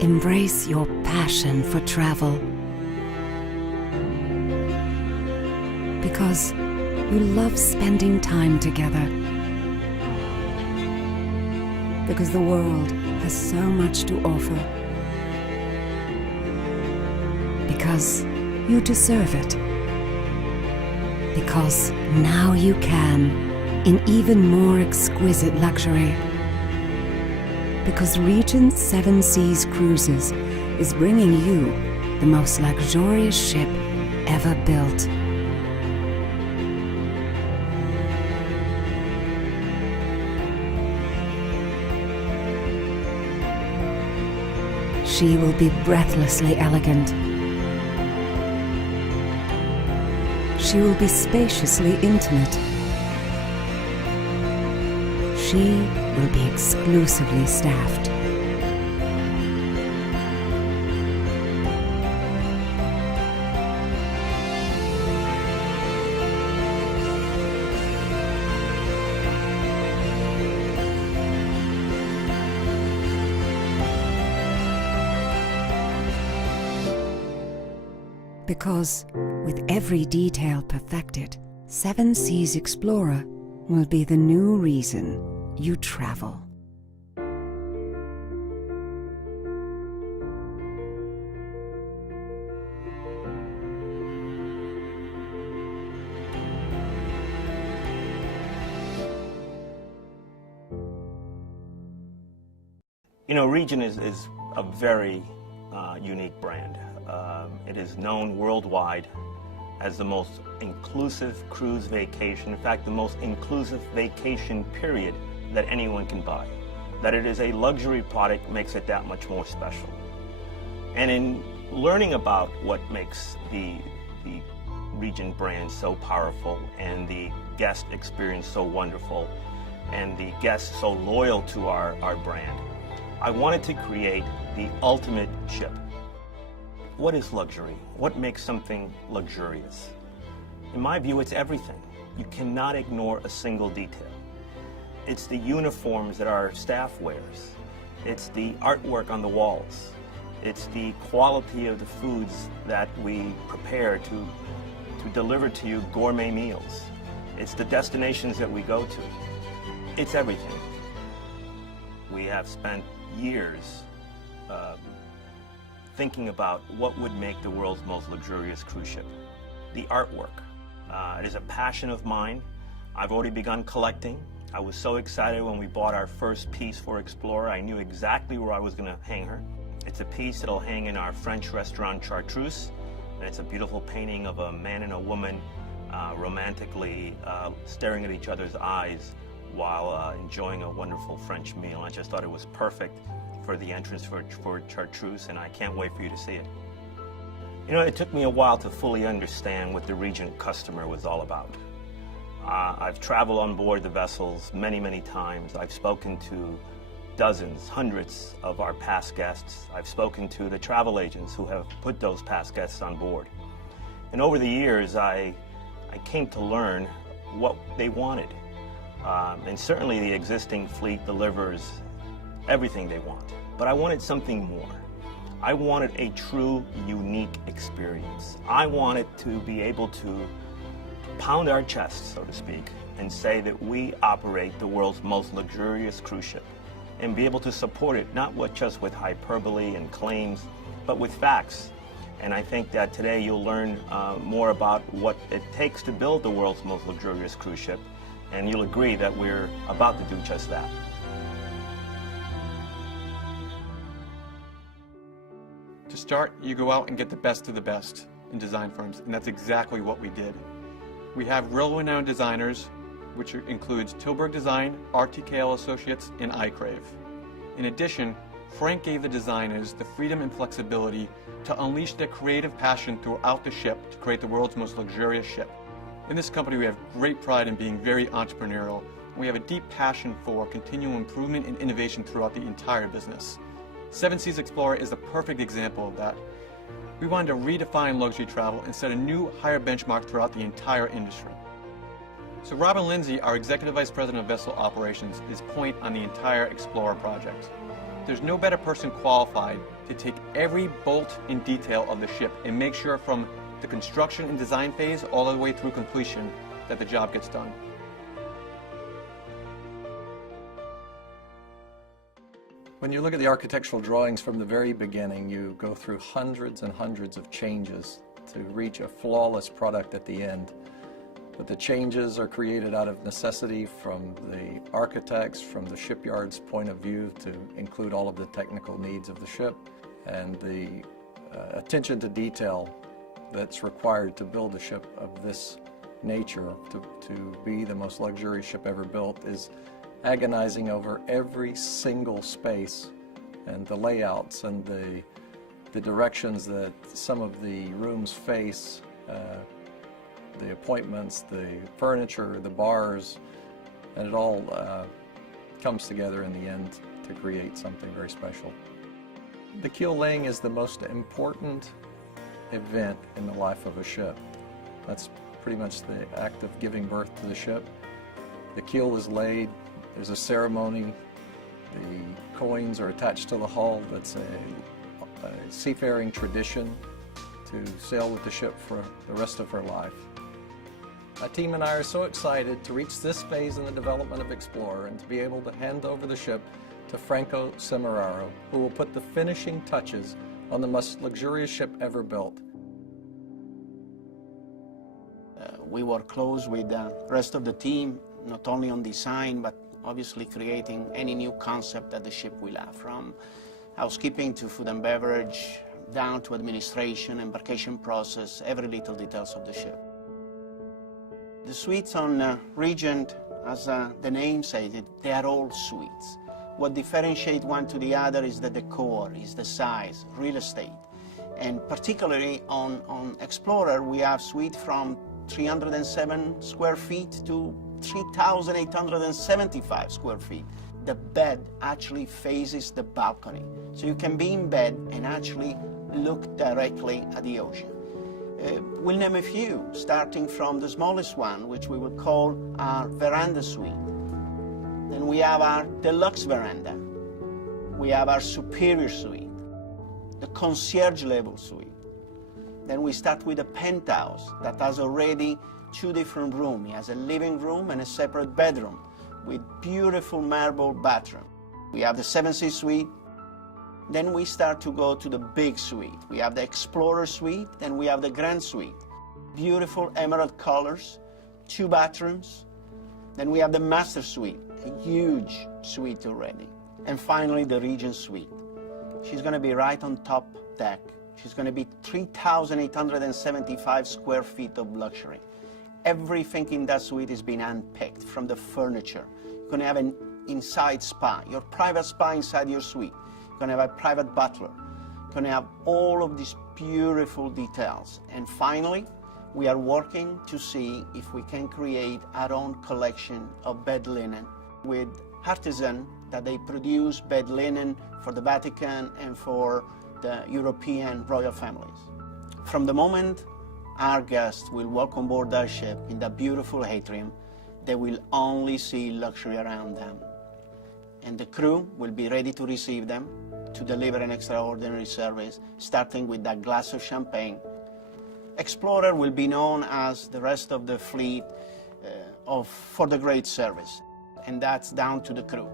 Embrace your passion for travel, because you love spending time together, because the world has so much to offer, because you deserve it, because now you can, in even more exquisite luxury. Because Regent Seven Seas Cruises is bringing you the most luxurious ship ever built. She will be breathlessly elegant. She will be spaciously intimate. She will be exclusively staffed. Because, with every detail perfected, Seven Seas Explorer will be the new reason you travel. You know, Regent is a very unique brand. It is known worldwide as the most inclusive cruise vacation, in fact, the most inclusive vacation period that anyone can buy. That it is a luxury product makes it that much more special. And in learning about what makes the Regent brand so powerful and the guest experience so wonderful and the guests so loyal to our brand, I wanted to create the ultimate ship. What is luxury? What makes something luxurious? In my view, it's everything. You cannot ignore a single detail. It's the uniforms that our staff wears. It's the artwork on the walls. It's the quality of the foods that we prepare to deliver to you gourmet meals. It's the destinations that we go to. It's everything. We have spent years thinking about what would make the world's most luxurious cruise ship. The artwork. It is a passion of mine. I've already begun collecting. I was so excited when we bought our first piece for Explorer. I knew exactly where I was going to hang her. It's a piece that'll hang in our French restaurant Chartreuse, and it's a beautiful painting of a man and a woman romantically staring at each other's eyes while enjoying a wonderful French meal. I just thought it was perfect for the entrance for Chartreuse, and I can't wait for you to see it. You know, it took me a while to fully understand what the Regent customer was all about. I've traveled on board the vessels many, many times. I've spoken to dozens, hundreds of our past guests. I've spoken to the travel agents who have put those past guests on board. And over the years, I came to learn what they wanted. And certainly the existing fleet delivers everything they want. But I wanted something more. I wanted a true, unique experience. I wanted to be able to pound our chests, so to speak, and say that we operate the world's most luxurious cruise ship, and be able to support it not just with hyperbole and claims, but with facts. And I think that today you'll learn more about what it takes to build the world's most luxurious cruise ship, and you'll agree that we're about to do just that. To start, you go out and get the best of the best in design firms, and that's exactly what we did. We have world-renowned designers, which includes Tilburg Design, RTKL Associates, and iCrave. In addition, Frank gave the designers the freedom and flexibility to unleash their creative passion throughout the ship to create the world's most luxurious ship. In this company, we have great pride in being very entrepreneurial, and we have a deep passion for continual improvement and innovation throughout the entire business. Seven Seas Explorer is the perfect example of that. We wanted to redefine luxury travel and set a new, higher benchmark throughout the entire industry. So Robin Lindsay, our Executive Vice President of Vessel Operations, is point on the entire Explorer project. There's no better person qualified to take every bolt and detail of the ship and make sure from the construction and design phase all the way through completion that the job gets done. When you look at the architectural drawings from the very beginning, you go through hundreds and hundreds of changes to reach a flawless product at the end. But the changes are created out of necessity from the architects, from the shipyard's point of view, to include all of the technical needs of the ship, and the attention to detail that's required to build a ship of this nature, to be the most luxurious ship ever built, is agonizing over every single space and the layouts and the directions that some of the rooms face, the appointments, the furniture, the bars, and it all comes together in the end to create something very special. The keel laying is the most important event in the life of a ship. That's pretty much the act of giving birth to the ship. The keel is laid, there's a ceremony, the coins are attached to the hull. That's a seafaring tradition to sail with the ship for the rest of her life. My team and I are so excited to reach this phase in the development of Explorer and to be able to hand over the ship to Franco Semeraro, who will put the finishing touches on the most luxurious ship ever built. We work close with the rest of the team, not only on design, but obviously creating any new concept that the ship will have, from housekeeping to food and beverage, down to administration, embarkation process, every little details of the ship. The suites on Regent, as the name says it, they are all suites. What differentiates one to the other is the decor, is the size, real estate. And particularly on Explorer, we have suite from 307 square feet to 3,875 square feet. The bed actually faces the balcony. So you can be in bed and actually look directly at the ocean. We'll name a few, starting from the smallest one, which we will call our veranda suite. Then we have our deluxe veranda. We have our superior suite, the concierge level suite. Then we start with a penthouse that has already two different rooms. It has a living room and a separate bedroom with beautiful marble bathroom. We have the Seven Seas suite. Then we start to go to the big suite. We have the Explorer suite, then we have the Grand suite. Beautiful emerald colors, 2 bathrooms. Then we have the Master suite, a huge suite already. And finally, the Regent suite. She's going to be right on top deck. She's going to be 3,875 square feet of luxury. Everything in that suite is being handpicked, from the furniture. You're going to have an inside spa, your private spa inside your suite. You're going to have a private butler. You're going to have all of these beautiful details. And finally, we are working to see if we can create our own collection of bed linen with artisan that they produce bed linen for the Vatican and for the European royal families. From the moment our guests will walk on board our ship in that beautiful atrium, they will only see luxury around them. And the crew will be ready to receive them, to deliver an extraordinary service, starting with that glass of champagne. Explorer will be known as the rest of the fleet for the great service, and that's down to the crew.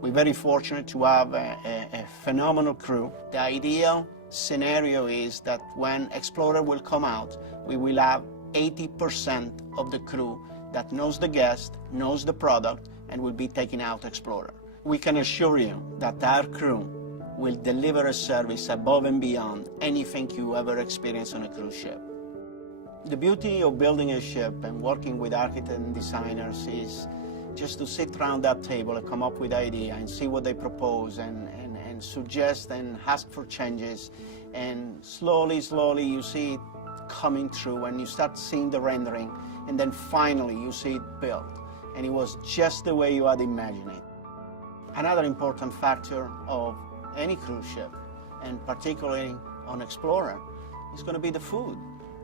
We're very fortunate to have a phenomenal crew. The ideal scenario is that when Explorer will come out, we will have 80% of the crew that knows the guest, knows the product, and will be taking out Explorer. We can assure you that our crew will deliver a service above and beyond anything you ever experience on a cruise ship. The beauty of building a ship and working with architects and designers is just to sit around that table and come up with ideas and see what they propose and suggest and ask for changes. And slowly you see it coming through and you start seeing the rendering, and then finally you see it built. And it was just the way you had imagined it. Another important factor of any cruise ship, and particularly on Explorer, is going to be the food.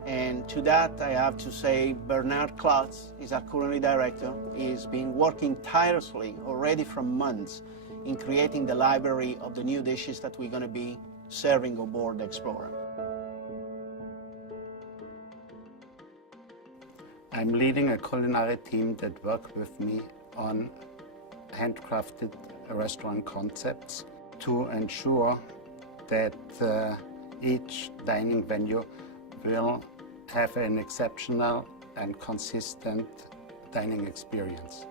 And to that, I have to say Bernard Klotz is our culinary director. He's been working tirelessly already for months in creating the library of the new dishes that we're going to be serving aboard the Explorer. I'm leading a culinary team that work with me on handcrafted restaurant concepts to ensure that each dining venue will have an exceptional and consistent dining experience.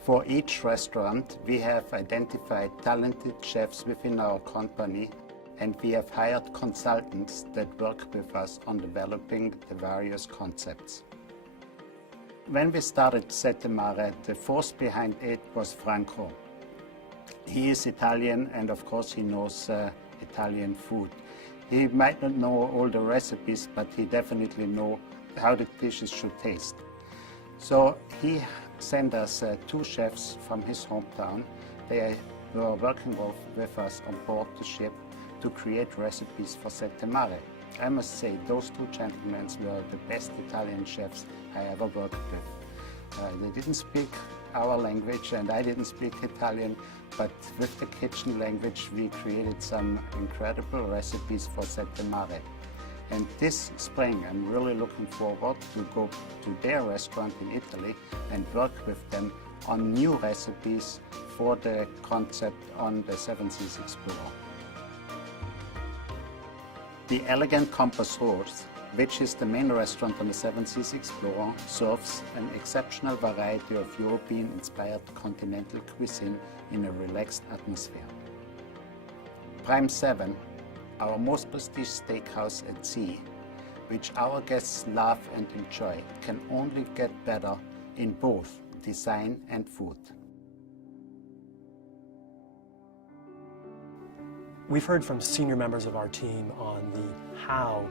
For each restaurant, we have identified talented chefs within our company, and we have hired consultants that work with us on developing the various concepts. When we started Sette Mare, the force behind it was Franco. He is Italian, and of course he knows Italian food. He might not know all the recipes, but he definitely knows how the dishes should taste. So he sent us 2 chefs from his hometown. They were working with us on board the ship to create recipes for Sette Mare. I must say, those 2 gentlemen were the best Italian chefs I ever worked with. They didn't speak our language and I didn't speak Italian, but with the kitchen language we created some incredible recipes for Sette Mare. And this spring I'm really looking forward to go to their restaurant in Italy and work with them on new recipes for the concept on the Seven Seas Explorer. The Elegant Compass Rose, which is the main restaurant on the Seven Seas Explorer, serves an exceptional variety of European-inspired continental cuisine in a relaxed atmosphere. Prime 7, our most prestigious steakhouse at sea, which our guests love and enjoy, can only get better in both design and food. We've heard from senior members of our team on the how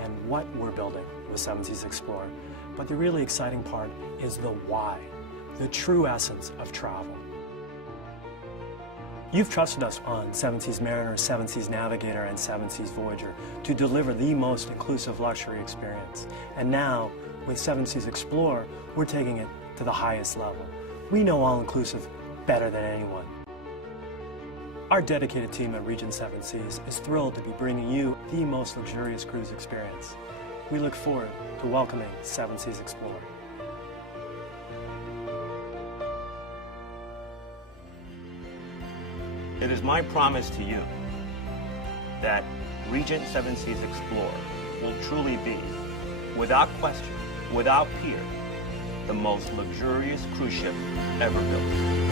and what we're building with Seven Seas Explorer, but the really exciting part is the why, the true essence of travel. You've trusted us on Seven Seas Mariner, Seven Seas Navigator, and Seven Seas Voyager to deliver the most inclusive luxury experience. And now, with Seven Seas Explorer, we're taking it to the highest level. We know all-inclusive better than anyone. Our dedicated team at Regent Seven Seas is thrilled to be bringing you the most luxurious cruise experience. We look forward to welcoming Seven Seas Explorer. It is my promise to you that Regent Seven Seas Explorer will truly be, without question, without peer, the most luxurious cruise ship ever built.